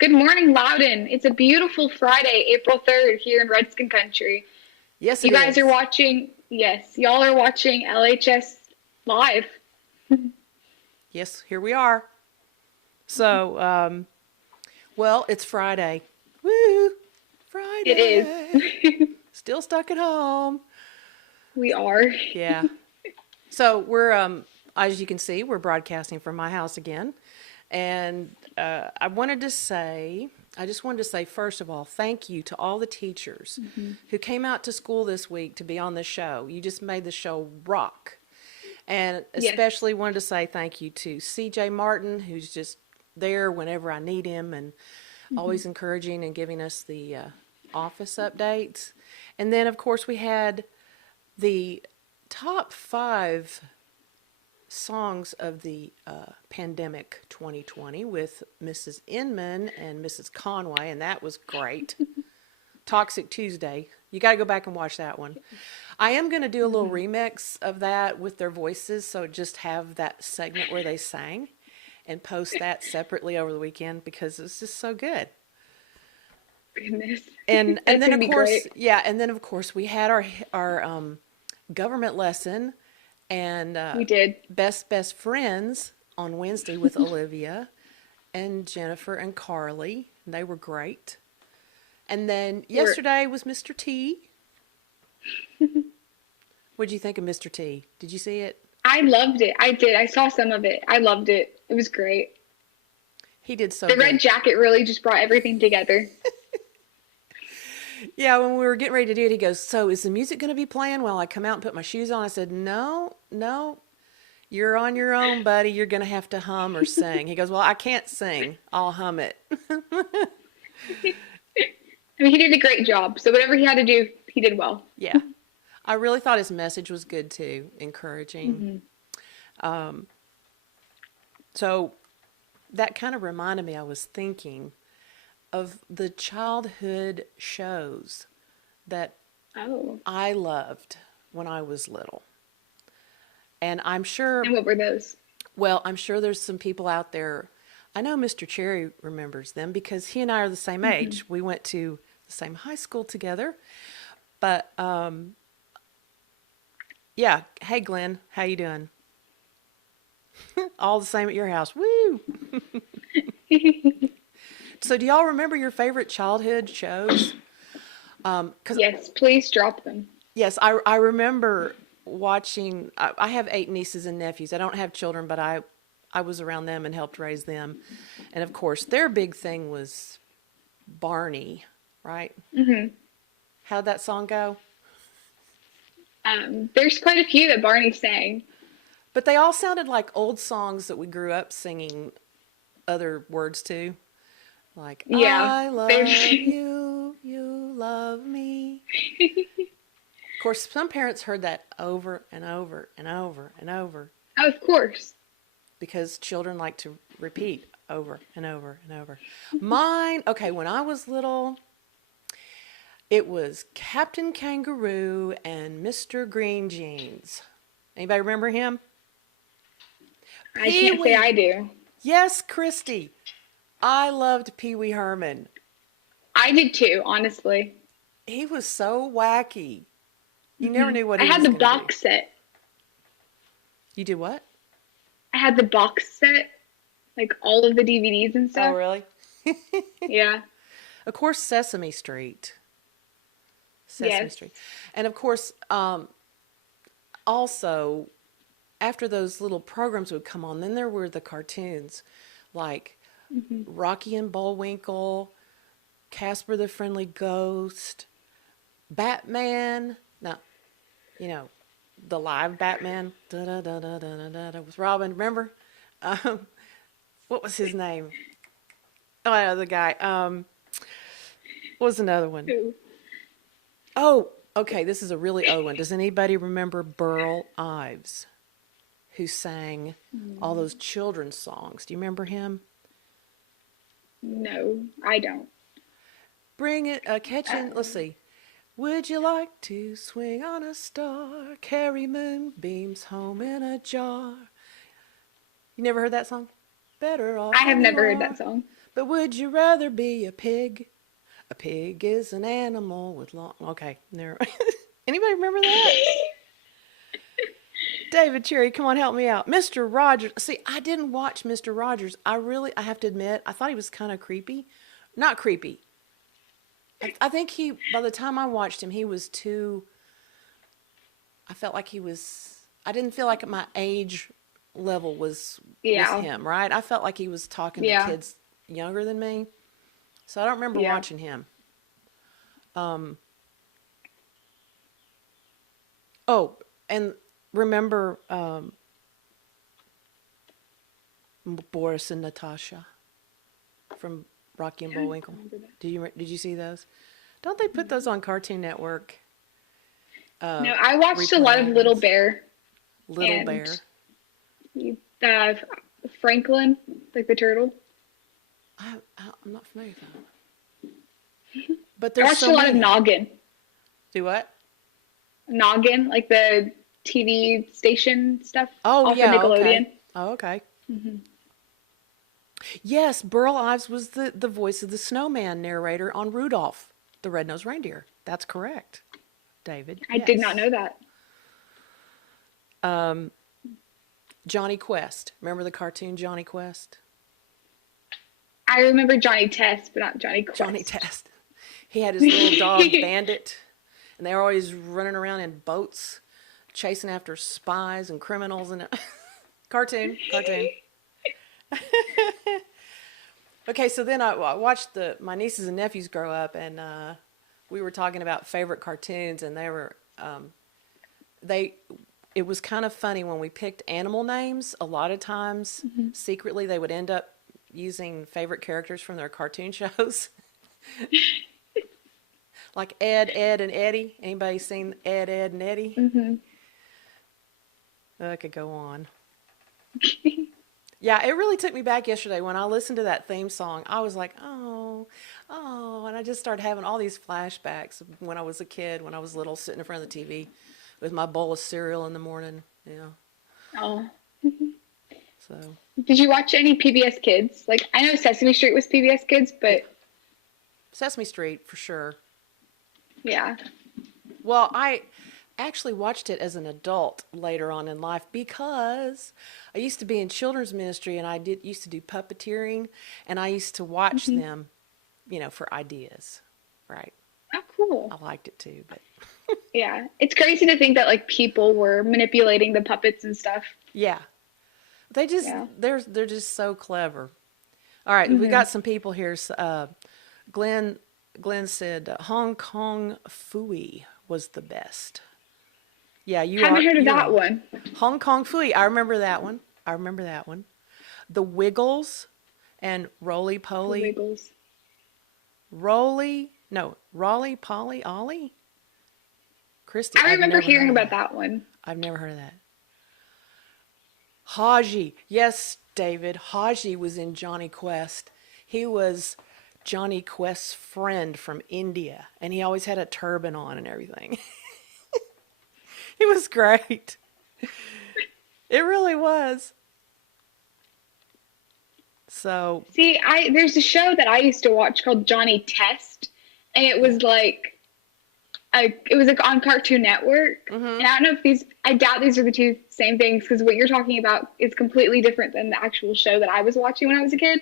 Good morning, Loudon. It's a beautiful Friday, April 3rd, here in Redskin Country. Yes, you guys are watching. Yes, y'all are watching LHS live. Yes, here we are. So, well, it's Friday. Woo! Friday. It is. Still stuck at home. We are. Yeah. So we're, as you can see, we're broadcasting from my house again. And I just wanted to say, first of all, thank you to all the teachers who came out to school this week to be on the show. You just made the show rock. And especially wanted to say thank you to CJ Martin, who's just there whenever I need him and always encouraging and giving us the office updates. And then, of course, we had the top 5 songs of the pandemic 2020 with Mrs. Inman and Mrs. Conway, and that was great. Toxic Tuesday. You got to go back and watch that one. I am going to do a little remix of that with their voices, so just have that segment where they sang and post that separately over the weekend because it's just so good. Goodness. And then of course, and then of course we had our government lesson. And we did best friends on Wednesday with Olivia and Jennifer and Carly. They were great. And then yesterday was Mr. T. What'd you think of Mr. T? Did you see it? I loved it. I did. I saw some of it. I loved it. It was great. He did so good. The red jacket really just brought everything together. Yeah, when we were getting ready to do it, he goes, so is the music going to be playing while I come out and put my shoes on? I said, no, you're on your own, buddy. You're going to have to hum or sing. He goes, well, I can't sing. I'll hum it. I mean, he did a great job. So whatever he had to do, he did well. Yeah. I really thought his message was good, too, encouraging. So that kind of reminded me, I was thinking of the childhood shows that I loved when I was little. And I'm sure... And what were those? Well, I'm sure there's some people out there. I know Mr. Cherry remembers them because he and I are the same age. We went to the same high school together. But, yeah. Hey, Glenn. How you doing? All the same at your house. Woo! So do y'all remember your favorite childhood shows? Yes, please drop them. Yes, I remember watching. I have 8 nieces and nephews. I don't have children, but I was around them and helped raise them. And, of course, their big thing was Barney, right? How'd that song go? There's quite a few that Barney sang. But they all sounded like old songs that we grew up singing other words to. Like, Yeah, I love there's. you, you love me. Of course, some parents heard that over and over and over and over Oh, of course. because children like to repeat over and over and over. Mine, okay, when I was little, it was Captain Kangaroo and Mr. Green Jeans. Anybody remember him? I can't say I do. Yes, Christy. I loved Pee Wee Herman. I did too, honestly. He was so wacky. You never knew what I he had was the going to do. box set. You did what? I had the box set, like all of the DVDs and stuff. Oh, really? Yeah. Of course, Sesame Street. Sesame Yes. Street. And of course, also, after those little programs would come on, then there were the cartoons like Rocky and Bullwinkle, Casper the Friendly Ghost, Batman. Now, you know, the live Batman. Da, da, da, da, da, da, da, with Robin. Remember? What was his name? Oh, yeah, the guy. What was another one? Ooh. Oh, okay. This is a really old one. Does anybody remember Burl Ives, who sang all those children's songs? Do you remember him? No, I don't. Bring it, catching. Let's see. Would you like to swing on a star, carry moonbeams home in a jar? You never heard that song? Better off. I have you never heard are. that song. But would you rather be a pig? A pig is an animal with long. Okay, there. Anybody remember that? David Cherry, come on, help me out. Mr. Rogers. See, I didn't watch Mr. Rogers. I have to admit, I thought he was kind of creepy. Not creepy. I think by the time I watched him, he was too. I felt like he was. I didn't feel like my age level was with him, right? I felt like he was talking to kids younger than me. So I don't remember watching him. Oh, and remember Boris and Natasha from Rocky and Bullwinkle? Did you see those? Don't they put those on Cartoon Network? No, I watched a lot of Little Bear. Little Bear. Franklin, like the turtle. I'm not familiar with that. But I there's watched so a lot many. of Noggin. Do what? Noggin, like the TV station stuff. Oh, off yeah. of Nickelodeon. Okay. Oh, okay. Yes, Burl Ives was the voice of the snowman narrator on Rudolph, the Red-Nosed Reindeer. That's correct, David. I did not know that. Johnny Quest. Remember the cartoon Johnny Quest? I remember Johnny Test, but not Johnny Quest. Johnny Test. He had his little dog Bandit, and they were always running around in boats, chasing after spies and criminals. And cartoon. Okay, so then I watched my nieces and nephews grow up, and we were talking about favorite cartoons, and they were it was kind of funny when we picked animal names. A lot of times, secretly, they would end up using favorite characters from their cartoon shows. Like Ed, and Eddie. Anybody seen Ed, and Eddie? Mm-hmm. I could go on. Yeah, it really took me back yesterday when I listened to that theme song. I was like, oh, and I just started having all these flashbacks of when I was a kid, when I was little, sitting in front of the TV with my bowl of cereal in the morning. Yeah. Oh. So. Did you watch any PBS Kids? Like, I know Sesame Street was PBS Kids, but Sesame Street for sure. yeah. Well, I actually watched it as an adult later on in life because I used to be in children's ministry, and I used to do puppeteering, and I used to watch them, for ideas, right? Oh, cool. I liked it too, but Yeah, it's crazy to think that like people were manipulating the puppets and stuff. yeah, they just they're just so clever. All right, we got some people here. Glenn Glenn said Hong Kong Fooey was the best. Yeah, Haven't heard of you're that on. one. Hong Kong Fooey. I remember that one. I remember that one. The Wiggles and Roly The Poly. Wiggles. Rolly Polly Ollie. Christy, I I've remember never heard hearing of about that. that one. I've never heard of that. Haji. Yes, David. Haji was in Johnny Quest. He was Johnny Quest's friend from India, and he always had a turban on and everything. It was great. It really was. So, See, there's a show that I used to watch called Johnny Test, and it yeah. was like on Cartoon Network. Mm-hmm. And I don't know if I doubt these are the two same things because what you're talking about is completely different than the actual show that I was watching when I was a kid.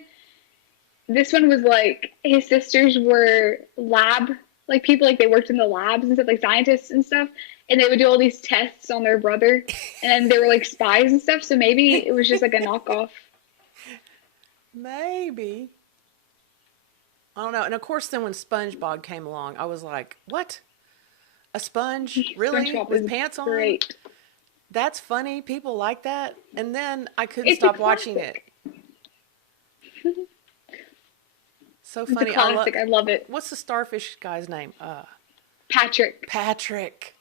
This one was like his sisters were like people, like they worked in the labs and stuff, like scientists and stuff, and they would do all these tests on their brother, and then they were like spies and stuff. So maybe it was just like a knockoff. Maybe. I don't know. And of course, then when SpongeBob came along, I was like, what? A sponge? Really? SpongeBob With was pants on? great. That's funny. People like that. And then I couldn't It's a stop watching it. classic. So It's a funny. classic. I love it. What's the starfish guy's name? Patrick. Patrick.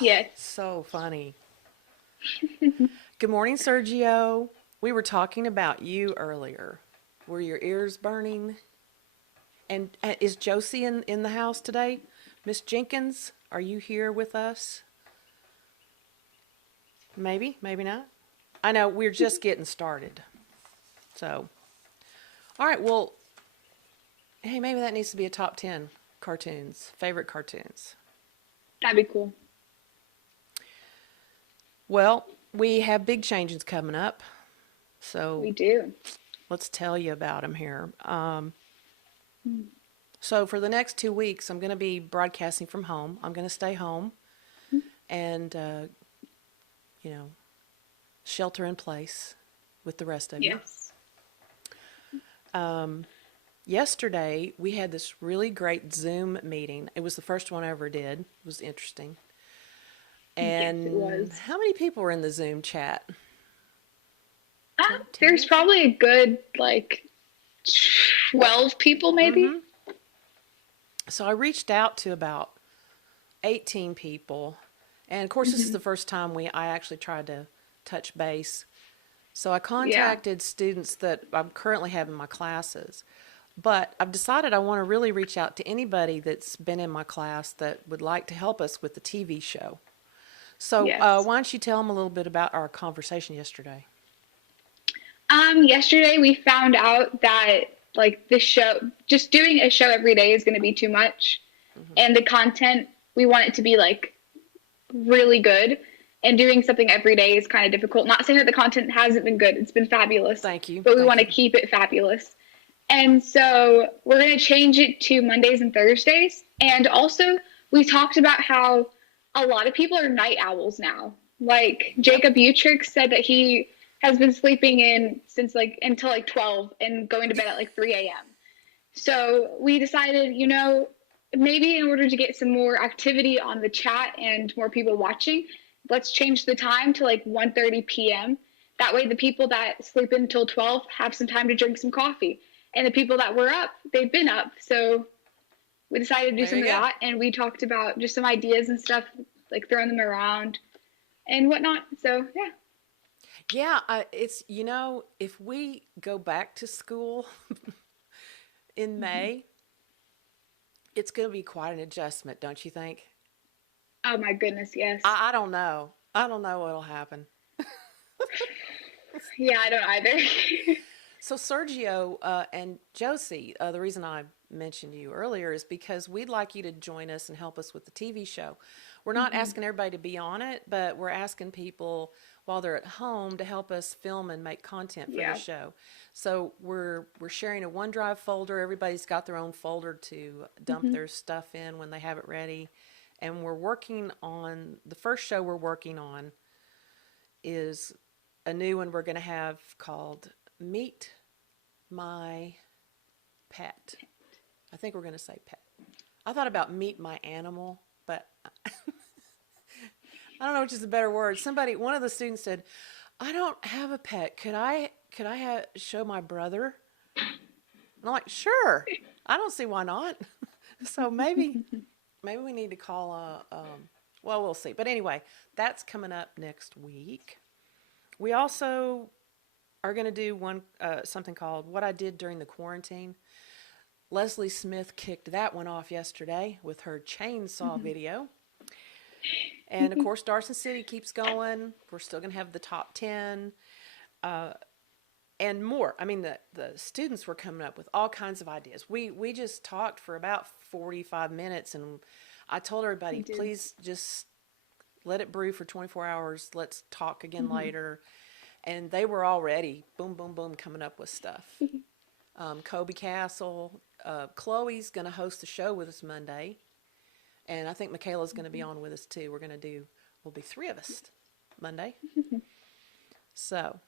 Yes. So funny. Good morning, Sergio. We were talking about you earlier. Were your ears burning? And is Josie in the house today? Miss Jenkins, are you here with us? Maybe, maybe not. I know we're just getting started. So, all right, well, hey, maybe that needs to be a top 10 cartoons, favorite cartoons. That'd be cool. Well, we have big changes coming up. So We do. let's tell you about them here. So for the next 2 weeks, I'm going to be broadcasting from home. I'm going to stay home and, shelter in place with the rest of you. Yes. Yesterday, we had this really great Zoom meeting. It was the first one I ever did. It was interesting. And Yes, it was. how many people were in the Zoom chat? There's probably a good, like, 12 people, maybe. Mm-hmm. So I reached out to about 18 people. And of course, this is the first time I actually tried to touch base. So I contacted students that I'm currently having my classes. But I've decided I want to really reach out to anybody that's been in my class that would like to help us with the TV show. So Yes. why don't you tell them a little bit about our conversation yesterday? Yesterday we found out that, like, just doing a show every day is going to be too much. And the content, we want it to be, like, really good. And doing something every day is kind of difficult. Not saying that the content hasn't been good. It's been fabulous. Thank you. But we want to keep it fabulous. And so we're going to change it to Mondays and Thursdays. And also, we talked about how a lot of people are night owls now. Like, Jacob Utrix said that he has been sleeping in since, like, until, like, 12 and going to bed at, like, 3 a.m. So we decided, maybe in order to get some more activity on the chat and more people watching, let's change the time to, like, 1:30 p.m. That way the people that sleep until 12 have some time to drink some coffee. And the people that were up, they've been up. So we decided to do some of that. And we talked about just some ideas and stuff, like throwing them around and whatnot. So, yeah. Yeah, if we go back to school in May, it's going to be quite an adjustment, don't you think? Oh, my goodness, yes. I don't know. I don't know what'll happen. Yeah, I don't either. So Sergio and Josie, the reason I mentioned you earlier is because we'd like you to join us and help us with the TV show. We're not asking everybody to be on it, but we're asking people while they're at home to help us film and make content for the show. So we're sharing a OneDrive folder. Everybody's got their own folder to dump their stuff in when they have it ready. And we're working on, the first show we're working on is a new one we're going to have called Meet My Pet. I think we're going to say pet. I thought about meet my animal, but I don't know which is a better word. One of the students said, "I don't have a pet. Could I show my brother?" And I'm like, "Sure. I don't see why not." So maybe we need to call well, we'll see. But anyway, that's coming up next week. We also are going to do something called What I Did During the Quarantine. Leslie Smith kicked that one off yesterday with her chainsaw video. And of course, Darson City keeps going. We're still going to have the top 10 and more. I mean, the students were coming up with all kinds of ideas. We just talked for about 45 minutes, and I told everybody, please just let it brew for 24 hours. Let's talk again later. And they were already, boom, boom, boom, coming up with stuff. Kobe Castle. Chloe's going to host a show with us Monday. And I think Makayla's going to be on with us too. We'll be 3 of us Monday. So,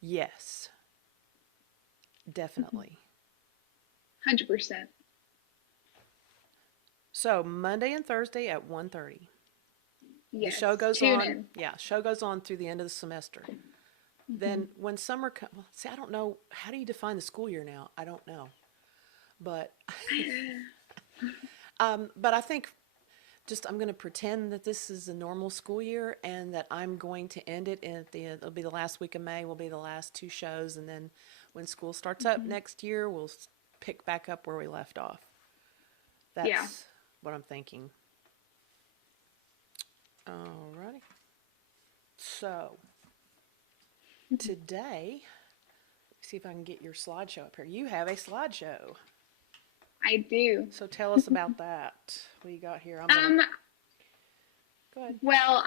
yes, definitely. 100%. So, Monday and Thursday at 1:30. Yes. The show goes Tune on. in. Yeah, show goes on through the end of the semester. Then when summer comes, well, see, I don't know. How do you define the school year now? I don't know. But but I think I'm going to pretend that this is a normal school year and that I'm going to end it it'll be the last week of May, will be the last 2 shows, and then when school starts up next year, we'll pick back up where we left off. That's what I'm thinking. Alrighty. So, today, see if I can get your slideshow up here. You have a slideshow. I do. So tell us about that. What you got here? Go ahead. Well,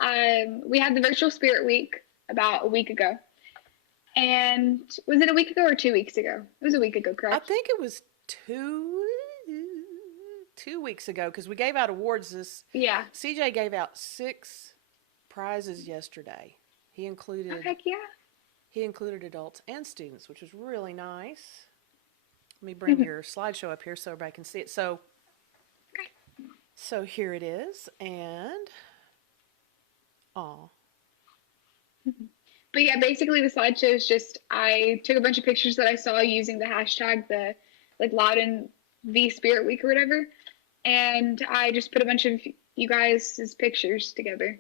we had the virtual spirit week about a week ago. And was it a week ago or 2 weeks ago? It was a week ago, correct? I think it was 2 weeks ago, because we gave out awards. Yeah. CJ gave out 6 prizes yesterday. He included Oh, heck yeah. He included adults and students, which was really nice. Let me bring your slideshow up here so everybody can see it. So here it is, and But yeah, basically the slideshow is just, I took a bunch of pictures that I saw using the hashtag, the Loudon V Spirit Week or whatever, and I just put a bunch of you guys' pictures together.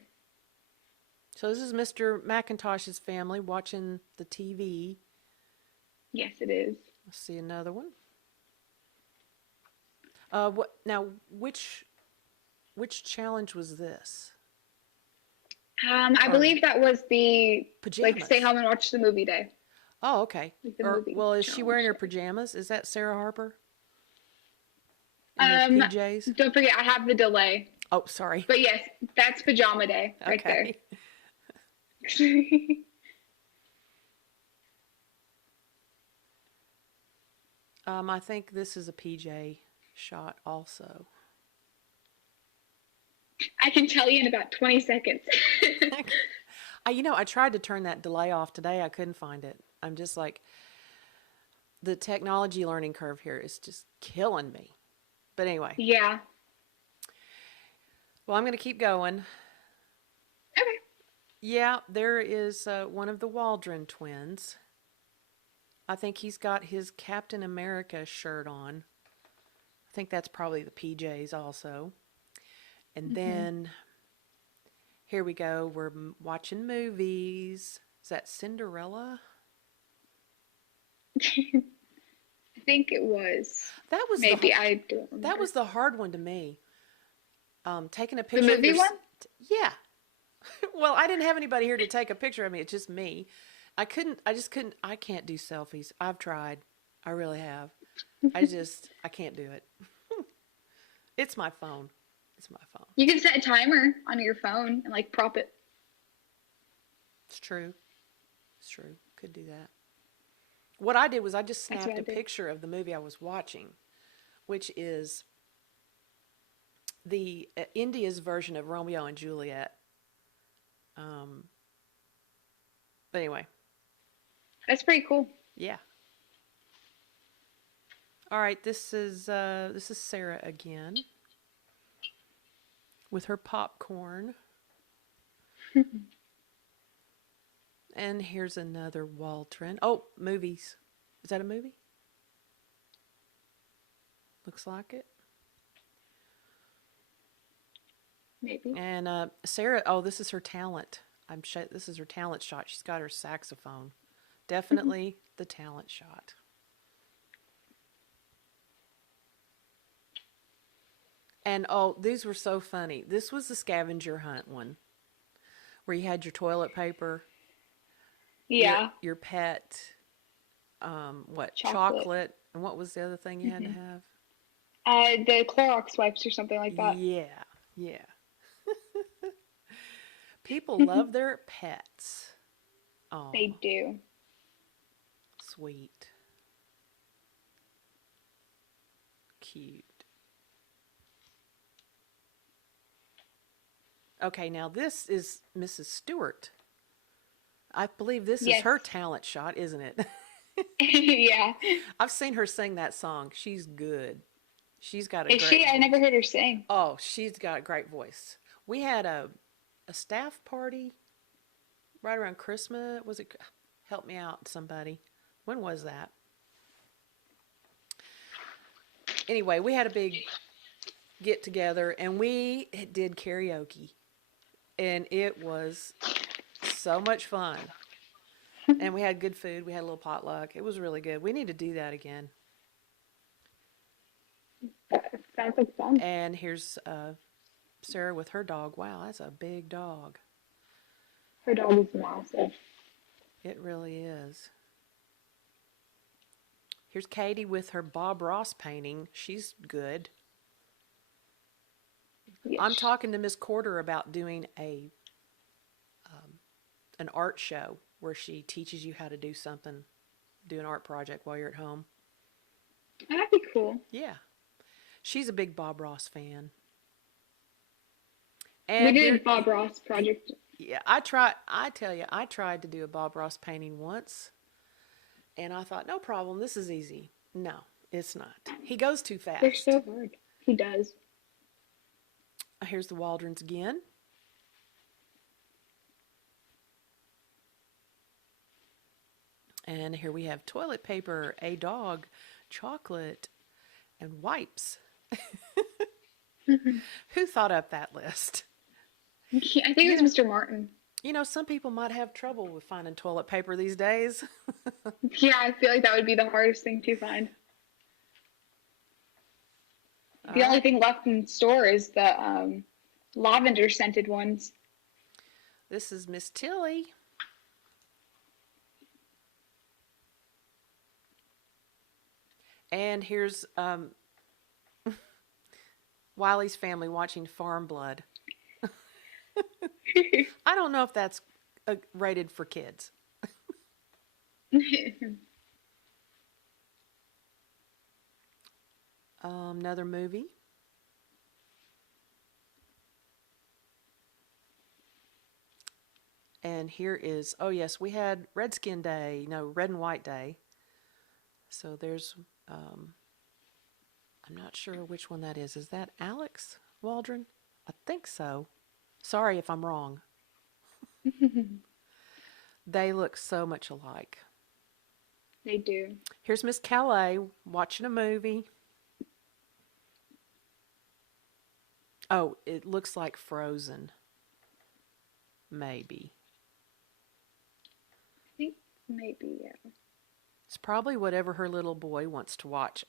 So this is Mr. McIntosh's family watching the TV. Yes, it is. Let's see another one. Which challenge was this? I believe that was the pajamas. Stay home and watch the movie day. Oh, okay. Movie is she wearing her pajamas? Is that Sarah Harper? In her PJs? Don't forget, I have the delay. Oh, sorry. But yes, that's pajama day right there. I think this is a PJ shot also. I can tell you in about 20 seconds. I tried to turn that delay off today. I couldn't find it. I'm just like, the technology learning curve here is just killing me. But anyway. Yeah. Well, I'm going to keep going. Okay. Yeah, there is one of the Waldron twins. I think he's got his Captain America shirt on. I think that's probably the PJs also. And then, here we go. We're watching movies. Is that Cinderella? I think it was. That was I don't remember. That was the hard one to me. Taking a picture. The movie one? Yeah. Well, I didn't have anybody here to take a picture of me. It's just me. I can't do selfies. I've tried. I really have. I can't do it. It's my phone. You can set a timer on your phone and prop it. It's true. Could do that. What I did was I just snapped a picture of the movie I was watching, which is the India's version of Romeo and Juliet. But anyway. That's pretty cool. Yeah. All right, this is Sarah again with her popcorn. And here's another Waldron. Oh, movies. Is that a movie? Looks like it. Maybe. And Sarah, oh, this is her talent. This is her talent shot. She's got her saxophone. Definitely the talent shot. And oh, these were so funny. This was the scavenger hunt one, where you had your toilet paper, Yeah. your pet, Chocolate. chocolate, and what was the other thing you had to have? The Clorox wipes or something like that. Yeah, yeah. People love their pets. Oh, They do. sweet. Cute. Okay, now this is Mrs. Stewart. I believe this is her talent shot, isn't it? Yeah. I've seen her sing that song. She's good. She's got a Is great she? I voice. never heard her sing. Oh, she's got a great voice. We had a staff party right around Christmas. Was it? Help me out, somebody. When was that? Anyway, we had a big get together and we did karaoke. And it was so much fun. And we had good food. We had a little potluck. It was really good. We need to do that again. Sounds like fun. And here's Sarah with her dog. Wow, that's a big dog. Her dog is massive. It really is. Here's Katie with her Bob Ross painting. She's good. Yes. I'm talking to Miss Corder about doing an art show where she teaches you how to do something, do an art project while you're at home. That'd be cool. Yeah. She's a big Bob Ross fan. We And did a Bob Ross project. yeah, I tell you, I tried to do a Bob Ross painting once. And I thought, no problem, this is easy. No, it's not. He goes too fast. They're so hard. He does. Here's the Waldrons again. And here we have toilet paper, a dog, chocolate, and wipes. Who thought up that list? I think it was Mr. Martin. You know, some people might have trouble with finding toilet paper these days. Yeah, I feel like that would be the hardest thing to find. The only thing left in store is the lavender scented ones. This is Miss Tilly. And here's Wiley's family watching Farm Blood. I don't know if that's rated for kids. Another movie. And here is, oh yes, we had Redskin Day, no, Red and White Day. So there's, I'm not sure which one that is. Is that Alex Waldron? I think so. Sorry if I'm wrong. They look so much alike. They do. Here's Miss Callais watching a movie. Oh, it looks like Frozen. Maybe. I think maybe, yeah. It's probably whatever her little boy wants to watch.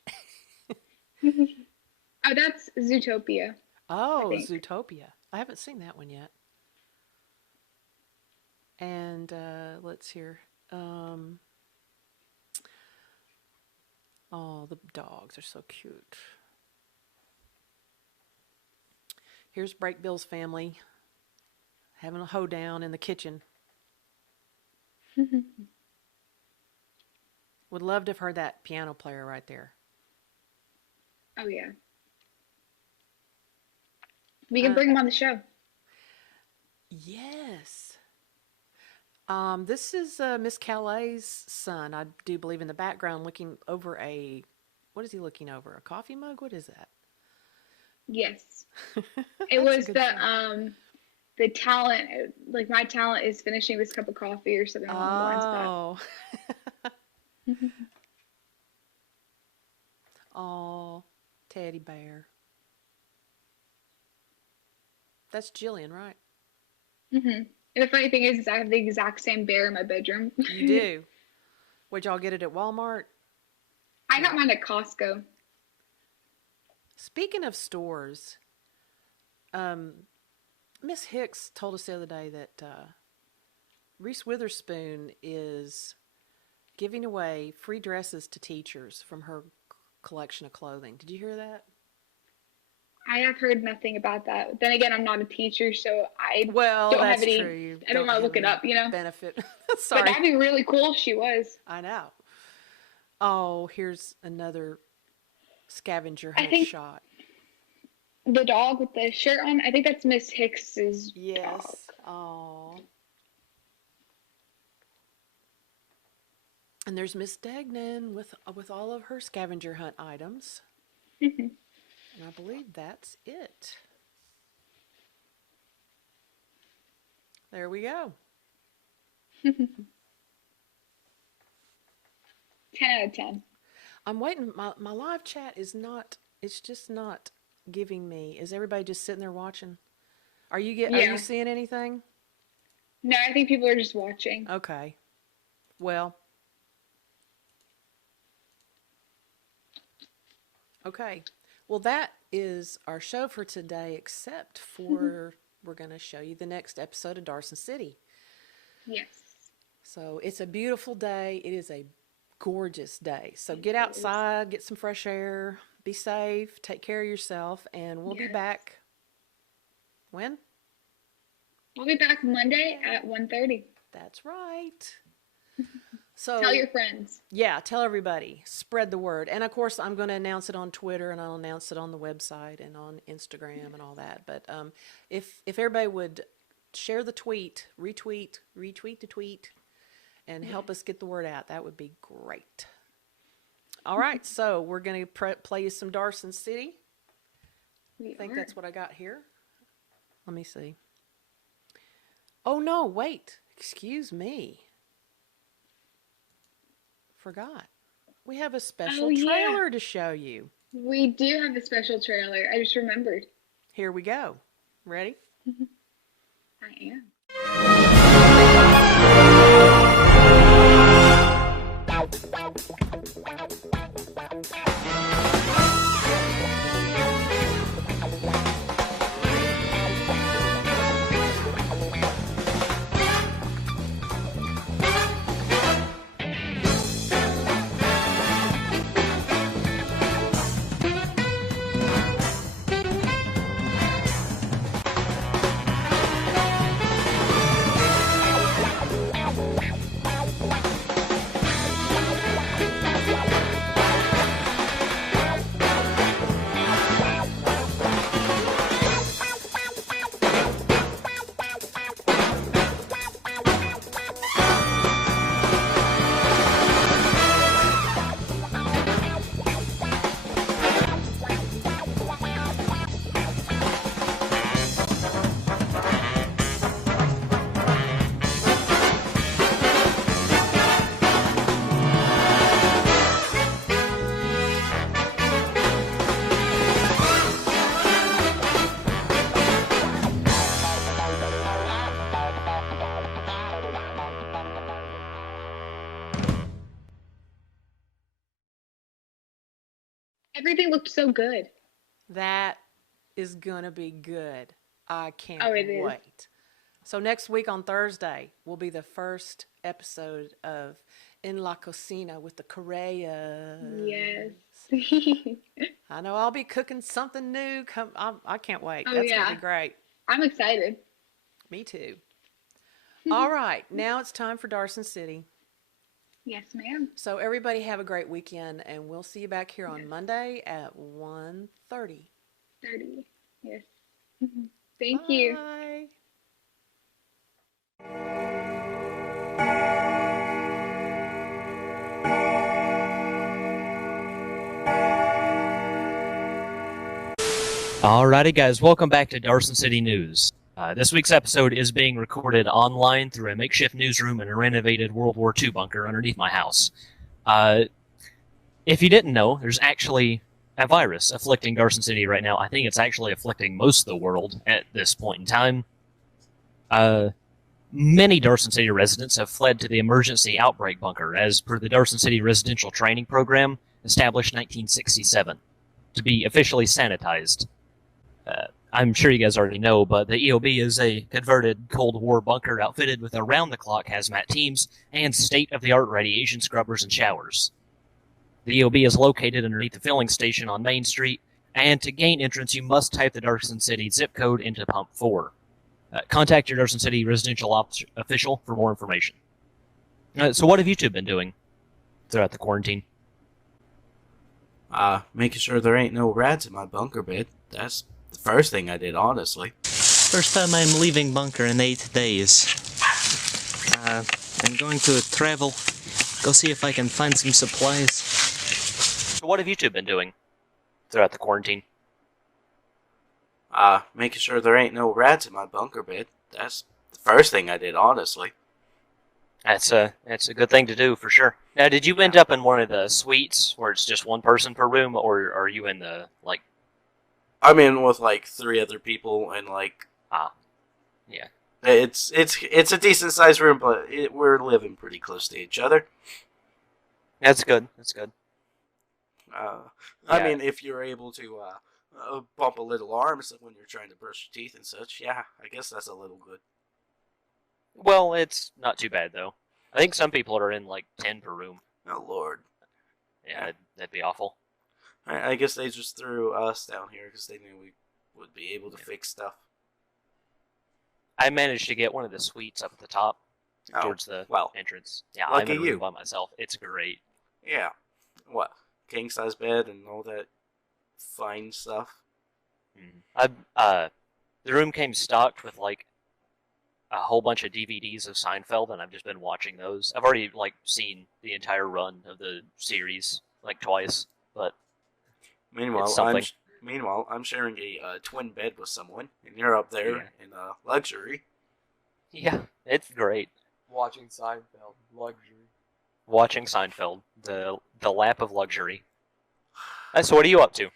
Oh, that's Zootopia. Oh, Zootopia. I haven't seen that one yet. And let's hear. Oh, the dogs are so cute. Here's Break Bill's family having a hoedown in the kitchen. Would love to have heard that piano player right there. Oh, yeah. We can bring him on the show. Yes. This is Miss Calais' son, I do believe, in the background looking over a What is he looking over? A coffee mug? What is that? Yes. It was the talent, like my talent is finishing this cup of coffee or something along the lines of that. Oh, teddy bear. That's Jillian, right? And the funny thing is I have the exact same bear in my bedroom. You do? Would y'all get it at Walmart? I got mine at Costco. Speaking of stores, Miss Hicks told us the other day that Reese Witherspoon is giving away free dresses to teachers from her collection of clothing. Did you hear that? I have heard nothing about that. Then again, I'm not a teacher, so I don't have any. True. I don't want to look it up, Benefit. Sorry. But that'd be really cool if she was. I know. Oh, here's another scavenger hunt shot. The dog with the shirt on, I think that's Miss Hicks's dog. Yes. Oh. And there's Miss Degnan with all of her scavenger hunt items. And I believe that's it. There we go. 10 out of 10. I'm waiting. My live chat is not, it's just not giving me. Is everybody just sitting there watching? Are you seeing anything? No, I think people are just watching. Okay. Well. Okay. Well, that is our show for today, except for we're going to show you the next episode of Darson City. Yes. So it's a beautiful day. It is a gorgeous day. So get outside, get some fresh air, be safe, take care of yourself, and we'll be back. When? We'll be back Monday at 1:30. That's right. So tell your friends. Yeah, tell everybody. Spread the word. And of course, I'm going to announce it on Twitter, and I'll announce it on the website and on Instagram and all that. But if everybody would share the tweet, retweet the tweet, and help us get the word out, that would be great. All right, so we're going to play you some Darson City. I think that's what I got here. Let me see. Oh, no, wait. Excuse me. Forgot. We have a special trailer to show you. We do have a special trailer. I just remembered. Here we go. Ready? I am. Everything looked so good. That is going to be good. I can't wait. So next week on Thursday will be the first episode of In La Cocina with the Correas. Yes. I know I'll be cooking something new. I can't wait. That's going to be great. I'm excited. Me too. All right. Now it's time for Darson City. Yes, ma'am. So everybody have a great weekend, and we'll see you back here on Monday at 1:30. 30. Yes. Thank you. Bye. Alrighty, guys, welcome back to Darson City News. This week's episode is being recorded online through a makeshift newsroom in a renovated World War II bunker underneath my house. If you didn't know, there's actually a virus afflicting Darson City right now. I think it's actually afflicting most of the world at this point in time. Many Darson City residents have fled to the emergency outbreak bunker as per the Darson City Residential Training Program, established 1967, to be officially sanitized. I'm sure you guys already know, but the EOB is a converted Cold War bunker outfitted with around-the-clock hazmat teams and state-of-the-art radiation scrubbers and showers. The EOB is located underneath the filling station on Main Street, and to gain entrance you must type the Darson City zip code into Pump 4. Contact your Darson City residential official for more information. So what have you two been doing throughout the quarantine? Making sure there ain't no rats in my bunker bed. That's the first thing I did, honestly. First time I'm leaving bunker in 8 days. I'm going to travel, go see if I can find some supplies. So what have you two been doing throughout the quarantine? Making sure there ain't no rats in my bunker bed. That's the first thing I did, honestly. That's a good thing to do, for sure. Now, did you end up in one of the suites where it's just one person per room, or are you in the, like... I'm in with, 3 other people, and, yeah. It's a decent-sized room, but we're living pretty close to each other. That's good. I mean, if you're able to, bump a little arms when you're trying to brush your teeth and such, yeah, I guess that's a little good. Well, it's not too bad, though. I think some people are in, 10 per room. Oh, Lord. Yeah, that'd be awful. I guess they just threw us down here because they knew we would be able to fix stuff. I managed to get one of the suites up at the top towards the entrance. Yeah, I'm in a room by myself. It's great. Yeah. What? King-size bed and all that fine stuff? The room came stocked with, a whole bunch of DVDs of Seinfeld, and I've just been watching those. I've already, seen the entire run of the series, twice, but Meanwhile, I'm sharing a twin bed with someone, and you're up there in luxury. Yeah, it's great. Watching Seinfeld, luxury. Watching Seinfeld, the lap of luxury. So what are you up to?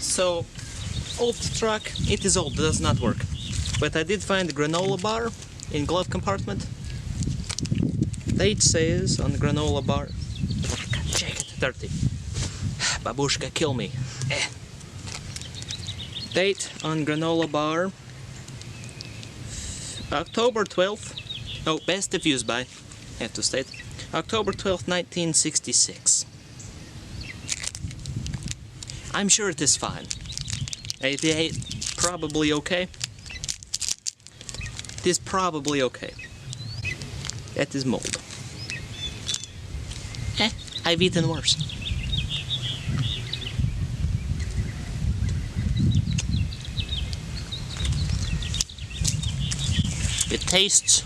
So, old truck, it is old, does not work. But I did find a granola bar in glove compartment. Date says on the granola bar... God, check it, dirty. Babushka, kill me. Date on granola bar... October 12th. Oh, best if used by. Have to state. October 12th, 1966. I'm sure it is fine. 88, probably okay. It is probably okay. That is mold. I've eaten worse. It tastes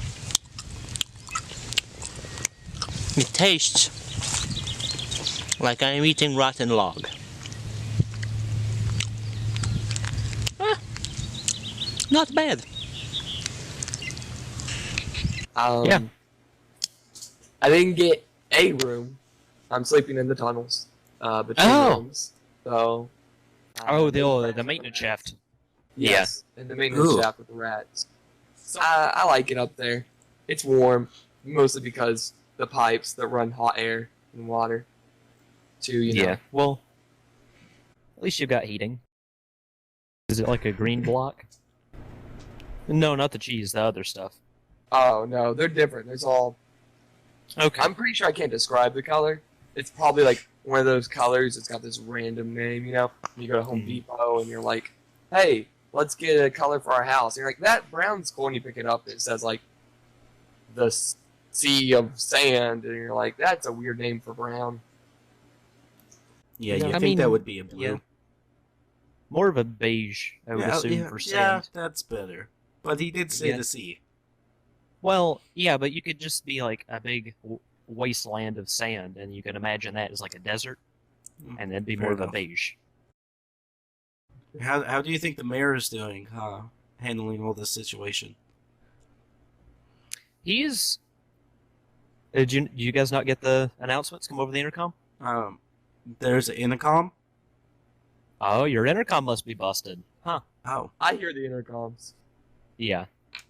like I'm eating rotten log. Not bad. Yeah. I didn't get a room. I'm sleeping in the tunnels between rooms. So. The maintenance shaft. Yes, in the maintenance shaft with the rats. So I like it up there. It's warm, mostly because the pipes that run hot air and water. You know. Yeah. Well, at least you've got heating. Is it like a green block? No, not the cheese. The other stuff. Oh no, they're different. There's all. Okay. I'm pretty sure I can't describe the color. It's probably like one of those colors. It's got this random name, you know. You go to Home Depot and you're like, "Hey, let's get a color for our house." And you're like, "That brown's cool." And you pick it up and it says like the sea of sand, and you're like, "That's a weird name for brown." Yeah, you think that would be a blue? Yeah. More of a beige, I would assume, for sand. Yeah, that's better. But he did say the sea. Well, yeah, but you could just be like a big wasteland of sand, and you could imagine that as like a desert, and that'd be more of a beige. How do you think the mayor is doing, handling all this situation? He's. Did you guys not get the announcements come over the intercom? There's an intercom. Oh, your intercom must be busted, huh? Oh, I hear the intercoms. Yeah.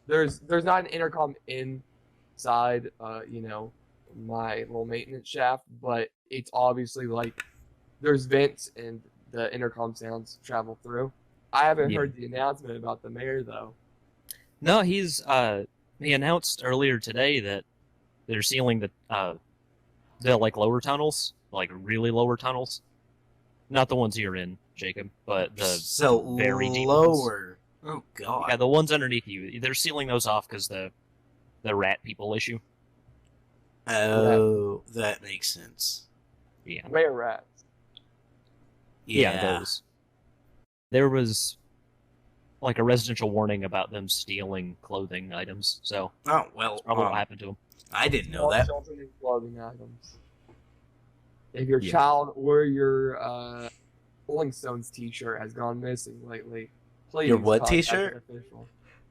There's not an intercom inside, my little maintenance shaft, but it's obviously like there's vents and the intercom sounds travel through. I haven't heard the announcement about the mayor though. No, he announced earlier today that they're sealing the like lower tunnels, like really lower tunnels. Not the ones you're in, Jacob, but the very deep lower. Ones. Oh god. Yeah, the ones underneath you. They're sealing those off because the rat people issue. Oh, that makes sense. Yeah. Mayor rats. Yeah, those. There was like a residential warning about them stealing clothing items, so Oh well. probably what happened to them. I didn't know that. Children and clothing items. If your child or your Rolling Stones T-shirt has gone missing lately, please. Your what contact T-shirt? an official.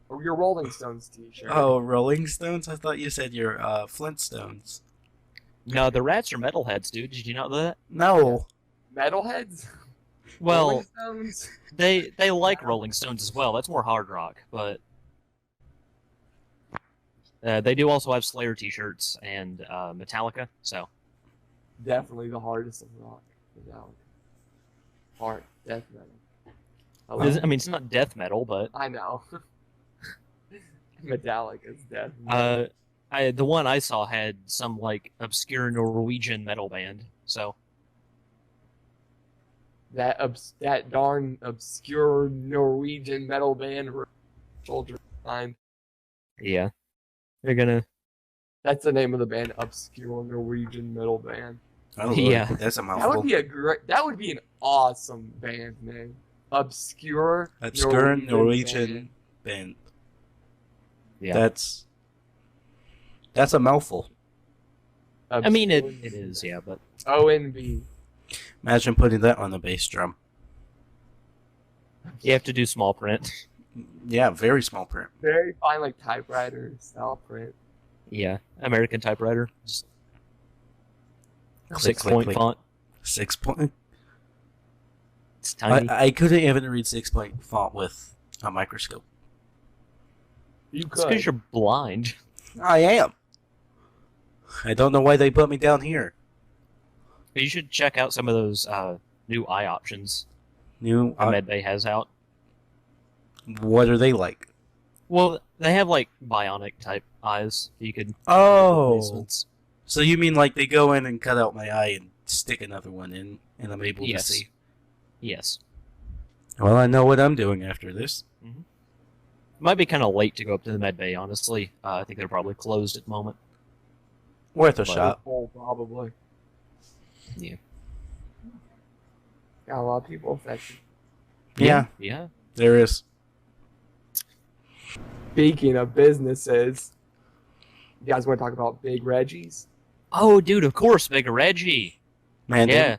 Or your Rolling Stones T-shirt. Oh, Rolling Stones? I thought you said your Flintstones. No, the rats are metalheads, dude. Did you know that? No. Metalheads. Well, Rolling Stones. they like Rolling Stones as well. That's more hard rock, but they do also have Slayer T-shirts and Metallica. So Definitely the hardest of rock. Metallica. Hard death metal. I mean, it's not death metal, but I know. Metallica's death metal. the one I saw had some like obscure Norwegian metal band. So That darn obscure Norwegian metal band, Soldier Time. yeah, they're gonna. That's the name of the band, obscure Norwegian metal band. Oh, Yeah. That's a That mouthful. would be an awesome band name. Obscure Norwegian band. Yeah, That's a mouthful. I mean it is. Yeah, but ONB. Imagine putting that on the bass drum. you have to do small print. Yeah, very small print. Very fine, like typewriter style print. Yeah, American typewriter. Just Click, 6-point click. font. 6-point. It's tiny. I couldn't even read 6-point font with a microscope. You It's because could. you're blind. I am. I don't know why they put me down here. You should check out some of those new eye options New. that MedBay has out. What are they like? Well, they have like bionic type eyes. You could Oh. replacements. So you mean like they go in and cut out my eye and stick another one in, and I'm able Yes. to see? Yes. Well, I know what I'm doing after this. Might be kind of late to go up to the MedBay, honestly. I think they're probably closed at the moment. Worth a But- shot. Oh, probably. Yeah. Got a lot of people affected. Yeah, Yeah. there is. Speaking of businesses, you guys want to talk about Big Reggie's? Oh, dude, of course, Big Reggie. Man, Yeah,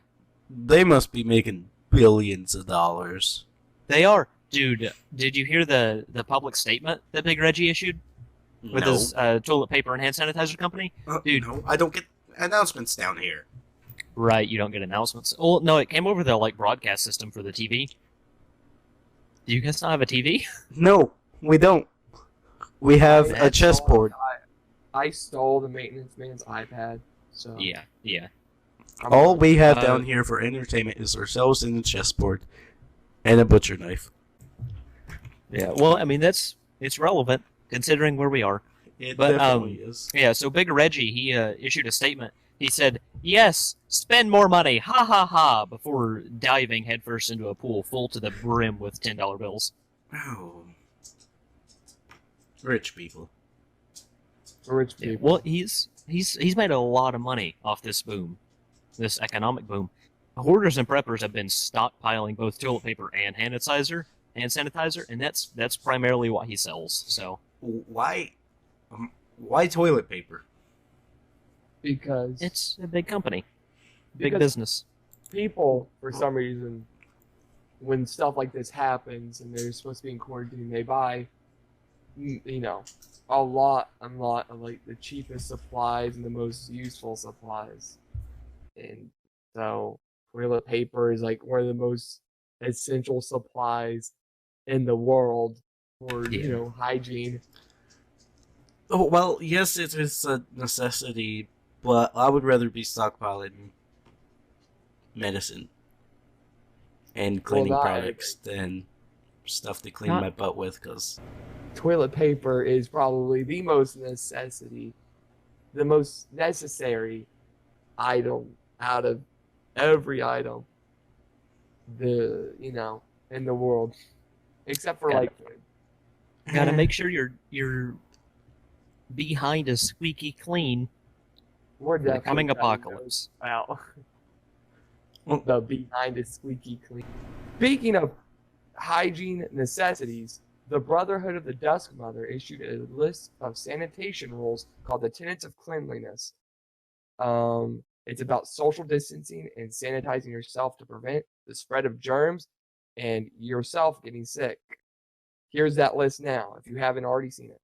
they must be making billions of dollars. they are. Dude, did you hear the public statement that Big Reggie issued with No. his toilet paper and hand sanitizer company? Dude. No, I don't get announcements down here. Right, you don't get announcements. Well, no, it came over the like broadcast system for the TV. Do you guys not have a TV? No, we don't. We have a That's chessboard. I stole the maintenance man's iPad. So Yeah. All we have Uh, down here for entertainment is ourselves and a chessboard and a butcher knife. Yeah. Well, I mean it's relevant considering where we are. It But, definitely is. Yeah. So Big Reggie he issued a statement. He said, "Yes, spend more money, ha ha ha!" before diving headfirst into a pool full to the brim with $10 bills. Oh. Rich people. rich Yeah, people. well, he's made a lot of money off this boom, this economic boom. Hoarders and preppers have been stockpiling both toilet paper and hand sanitizer, and that's primarily what he sells. So Why toilet paper? Because it's a big company, big Because- business. people, for some reason, when stuff like this happens and they're supposed to be in quarantine, they buy, a lot of like the cheapest supplies and the most useful supplies. And so toilet paper is like one of the most essential supplies in the world for, hygiene. Oh, well, yes, it is a necessity, but I would rather be stockpiling medicine and cleaning products than stuff to clean my butt with, because toilet paper is probably the most necessary item out of every item in the world, except for like food. Gotta make sure your behind is squeaky clean. We're for the coming apocalypse. Wow. The behind is squeaky clean. Speaking of hygiene necessities, the Brotherhood of the Dusk Mother issued a list of sanitation rules called the Tenets of Cleanliness. It's about social distancing and sanitizing yourself to prevent the spread of germs and yourself getting sick. Here's that list now, if you haven't already seen it.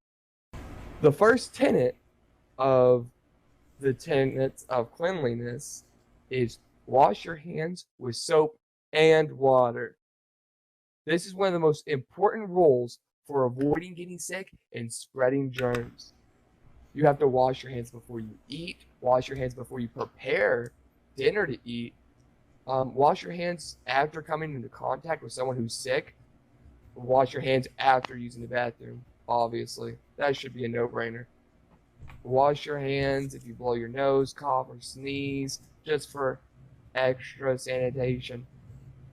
The first tenet of the tenets of cleanliness is wash your hands with soap and water. This is one of the most important rules for avoiding getting sick and spreading germs. You have to wash your hands before you eat, wash your hands before you prepare dinner to eat, wash your hands after coming into contact with someone who's sick, wash your hands after using the bathroom, obviously. That should be a no-brainer. Wash your hands if you blow your nose, cough, or sneeze, just for extra sanitation.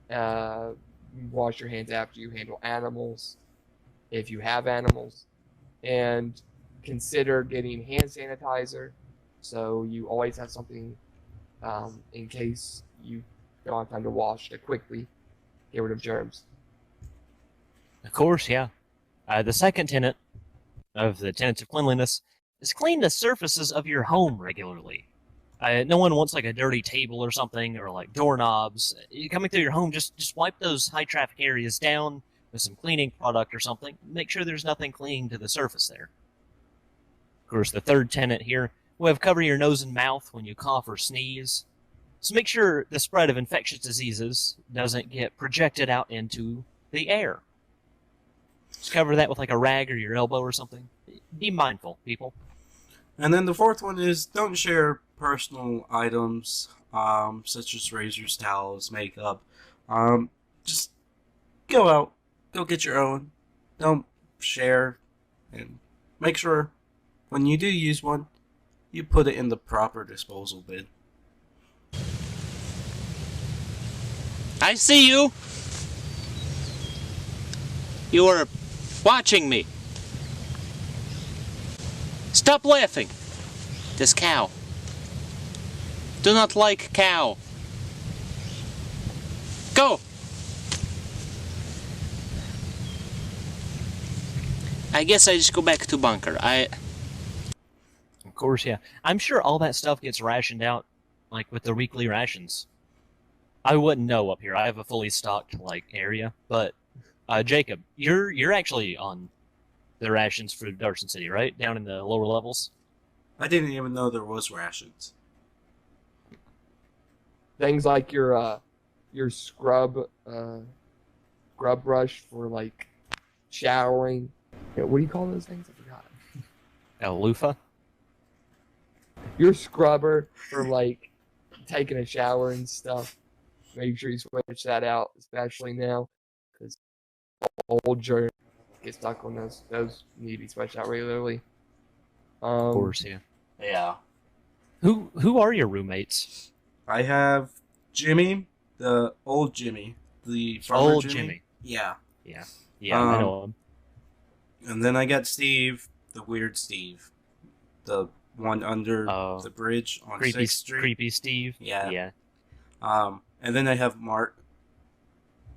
Wash your hands after you handle animals, if you have animals. And consider getting hand sanitizer, so you always have something in case you don't have time to wash to quickly get rid of germs. Of course, yeah. The second tenet of the tenets of cleanliness is clean the surfaces of your home regularly. No one wants like a dirty table or something, or like doorknobs. You coming through your home, just wipe those high traffic areas down with some cleaning product or something. Make sure there's nothing clinging to the surface there. Of course, the third tenet here, we have cover your nose and mouth when you cough or sneeze. So make sure the spread of infectious diseases doesn't get projected out into the air. Just cover that with like a rag or your elbow or something. Be mindful, people. And then the fourth one is don't share personal items, such as razors, towels, makeup. Just go out, go get your own. Don't share, and make sure when you do use one, you put it in the proper disposal bin. I see you. You are watching me. Stop laughing. This cow. Do not like cow. Go. I guess I just go back to bunker. Of course, yeah. I'm sure all that stuff gets rationed out, like with the weekly rations. I wouldn't know up here. I have a fully stocked like area, but Jacob, you're actually on the rations for Darson City, right? Down in the lower levels. I didn't even know there was rations. Things like your scrub brush for like showering. Yeah, what do you call those things? I forgot. A loofah? Your scrubber for like taking a shower and stuff. Make sure you switch that out, especially now, because old germs get stuck on those. Those need to be switched out regularly. Of course, yeah. Yeah. Who are your roommates? I have Jimmy, the old Jimmy, the farmer Old Jimmy. Yeah. Yeah, I know him. And then I got Steve, the weird Steve, the one under the bridge on 6th Street. Creepy Steve. Yeah. And then I have Mark,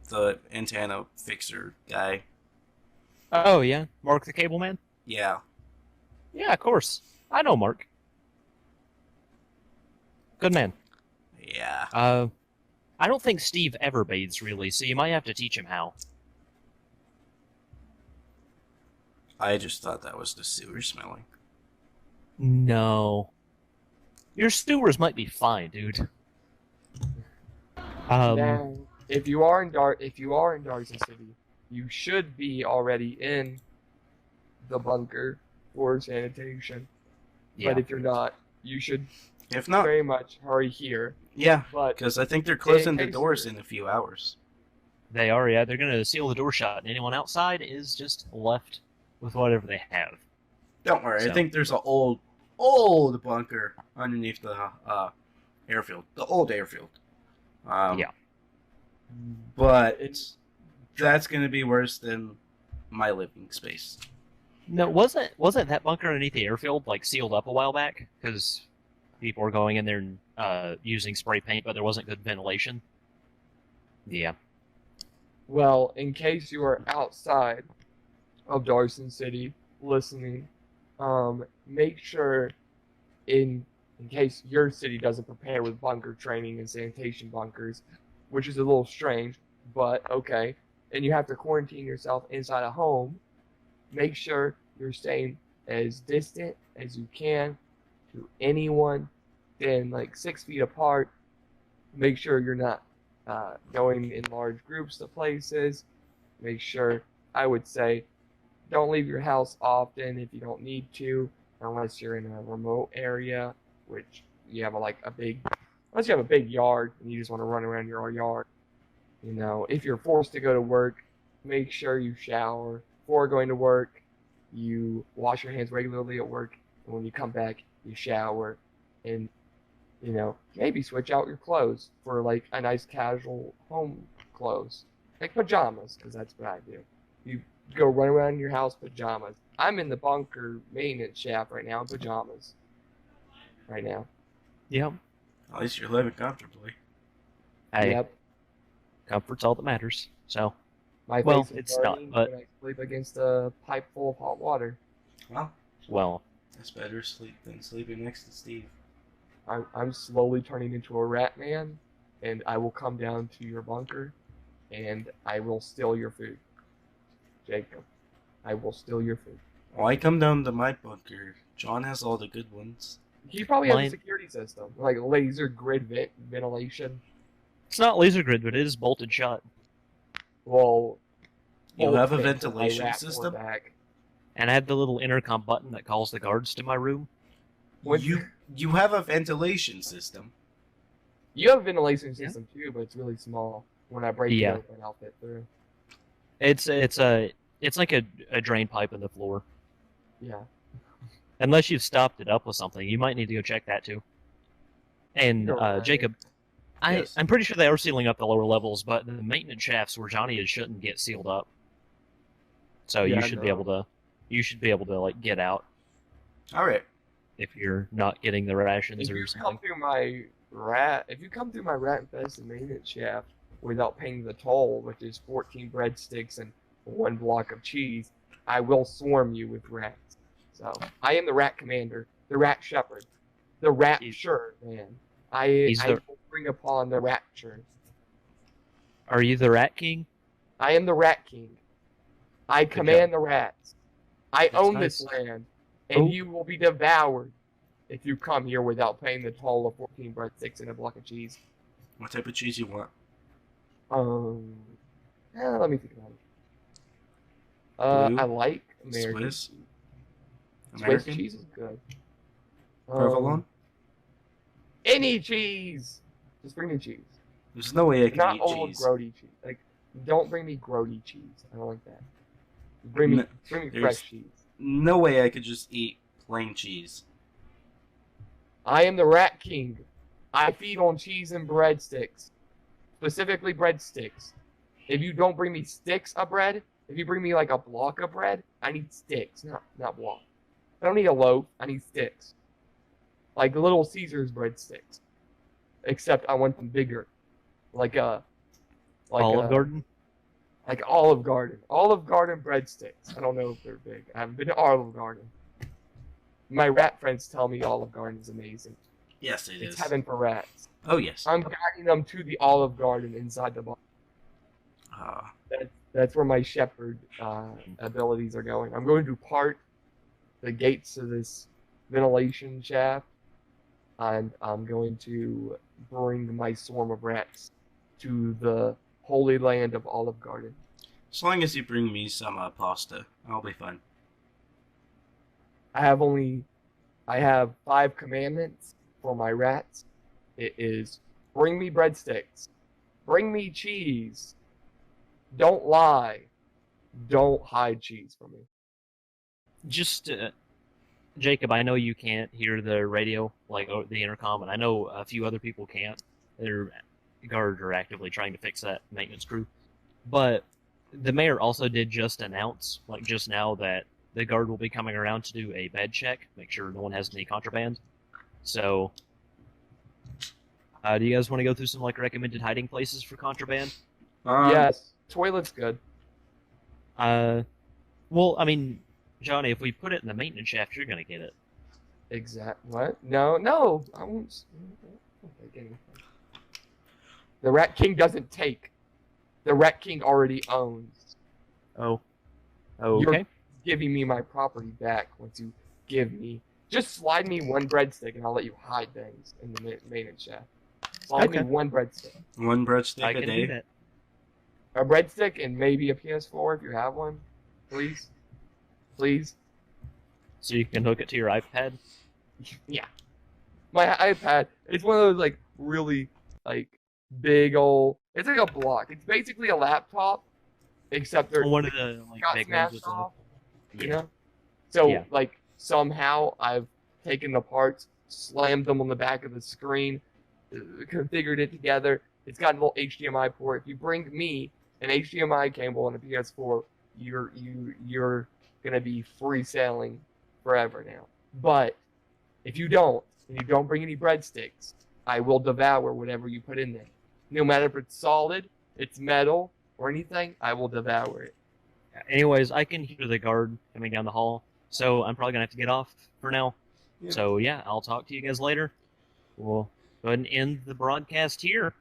the antenna fixer guy. Oh yeah, Mark the Cable Man. Yeah. Yeah, of course. I know Mark. Good man. Yeah. I don't think Steve ever bathes, really, so you might have to teach him how. I just thought that was the sewer smelling. No. Your sewers might be fine, dude. Now, if you are in Darson City, you should be already in the bunker for sanitation. Yeah. But if you're not, you should If not, very much hurry here. yeah, But because I think they're closing the case doors you're- in a few hours. They are, yeah. They're going to seal the door shut, and anyone outside is just left with whatever they have. Don't worry, I So- think there's an old bunker underneath the airfield. The old airfield. Yeah. But that's going to be worse than my living space. No, wasn't that bunker underneath the airfield like sealed up a while back? Because people were going in there and using spray paint, but there wasn't good ventilation. Yeah. Well, in case you are outside of Darson City listening, make sure in case your city doesn't prepare with bunker training and sanitation bunkers, which is a little strange, but okay, and you have to quarantine yourself inside a home, make sure you're staying as distant as you can to anyone, then like 6 feet apart. Make sure you're not going in large groups to places. Make sure, I would say, don't leave your house often if you don't need to, unless you're in a remote area, which you have unless you have a big yard and you just want to run around your yard. You know, if you're forced to go to work, make sure you shower before going to work. You wash your hands regularly at work, and when you come back, you shower, and you know, maybe switch out your clothes for like a nice casual home clothes, like pajamas, because that's what I do. You go run around your house pajamas. I'm in the bunker maintenance shaft right now in pajamas. Right now. Yep. At least you're living comfortably. Hey, Yep. comfort's all that matters. So, My Well, face is it's not, burning but- when I sleep against a pipe full of hot water. Well, that's better sleep than sleeping next to Steve. I'm slowly turning into a rat man, and I will come down to your bunker, and I will steal your food. Jacob, I will steal your food. Well, I come down to my bunker. John has all the good ones. He probably has Mine- a security system, like laser grid ventilation. it's not laser grid, but it is bolted shut. Well, You bolt have a it, ventilation I wrap more system? back. And I have the little intercom button that calls the guards to my room. When- You have a ventilation system. You have a ventilation Yeah. system too, but it's really small. When I break Yeah. it open, I'll fit through. It's like a drain pipe in the floor. Yeah. Unless you've stopped it up with something, you might need to go check that too. And You're right. Jacob, Yes. I'm pretty sure they are sealing up the lower levels, but the maintenance shafts where Johnny is shouldn't get sealed up. So Yeah, you I should be know. able to, like get out All right. if you're not getting the rations If or you something. come through my rat infested maintenance shaft without paying the toll, which is 14 breadsticks and 1 block of cheese, I will swarm you with rats. So I am the rat commander, the rat shepherd, the rat shirt man. I will bring upon the rapture. Are you the Rat King? I am the rat king. I command the rats. I That's own nice. this land, and Oh. you will be devoured if you come here without paying the toll of 14 breadsticks and a block of cheese. What type of cheese you want? Let me think about it. Blue? I like American Swiss? cheese. American? Swiss cheese is good. Provolone? Any cheese! Just bring me cheese. There's no way I can Not eat old cheese. grody cheese. Like, don't bring me grody cheese. I don't like that. Bring me there's- fresh cheese. No way I could just eat plain cheese. I am the Rat King. I feed on cheese and breadsticks. Specifically breadsticks. If you don't bring me sticks of bread, if you bring me like a block of bread, I need sticks, not block. I don't need a loaf, I need sticks. Like Little Caesars breadsticks. Except I want them bigger. Like Olive Garden? Like Olive Garden. Olive Garden breadsticks. I don't know if they're big. I haven't been to Olive Garden. My rat friends tell me Olive Garden is amazing. Yes, it It's is. heaven for rats. Oh, yes. I'm guiding them to the Olive Garden inside the bar. Uh, That's where my shepherd abilities are going. I'm going to part the gates of this ventilation shaft, and I'm going to bring my swarm of rats to the holy land of Olive Garden. as long as you bring me some pasta, I'll be fine. I have 5 commandments for my rats. It is bring me breadsticks, bring me cheese, don't lie, don't hide cheese from me. Just, Jacob, I know you can't hear the radio, like over the intercom, and I know a few other people can't. Their guards are actively trying to fix that maintenance crew. But the mayor also did just announce, like just now, that the guard will be coming around to do a bed check, make sure no one has any contraband. So, do you guys want to go through some like recommended hiding places for contraband? Yes, toilet's good. Well, I mean, Johnny, if we put it in the maintenance shaft, you're gonna get it. What? No, I won't take anything. The Rat King doesn't take. The Rat King already owns. Oh, okay. You're giving me my property back once you give me. Just slide me 1 breadstick and I'll let you hide things in the maintenance shaft. Slide me 1 breadstick. 1 breadstick I a can day. do that. A breadstick and maybe a PS4 if you have one. Please. Please. So you can hook it to your iPad. Yeah. My iPad, it's one of those like really like big old, it's like a block. It's basically a laptop, except they're One of the like got big ones smashed with the off. You yeah. know? So Yeah. like somehow I've taken the parts, slammed them on the back of the screen, configured it together. It's got a little HDMI port. If you bring me an HDMI cable and a PS4, you're gonna be free selling forever now. But if you don't, and you don't bring any breadsticks, I will devour whatever you put in there. No matter if it's solid, it's metal, or anything, I will devour it. Anyways, I can hear the guard coming down the hall, so I'm probably gonna have to get off for now. Yeah. So yeah, I'll talk to you guys later. We'll go ahead and end the broadcast here.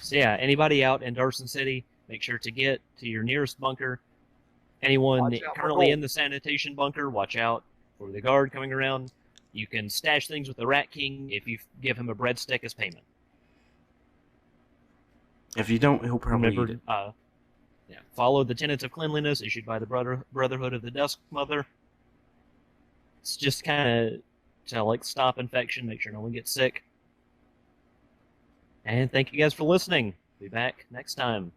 So yeah, anybody out in Darson City, make sure to get to your nearest bunker. Anyone Watch out for currently gold. in the sanitation bunker, watch out for the guard coming around. You can stash things with the Rat King if you give him a breadstick as payment. If you don't, he'll probably eat Remember, it. follow the tenets of cleanliness issued by the Brotherhood of the Dusk Mother. It's just kind of to like stop infection, make sure no one gets sick. And thank you guys for listening. Be back next time.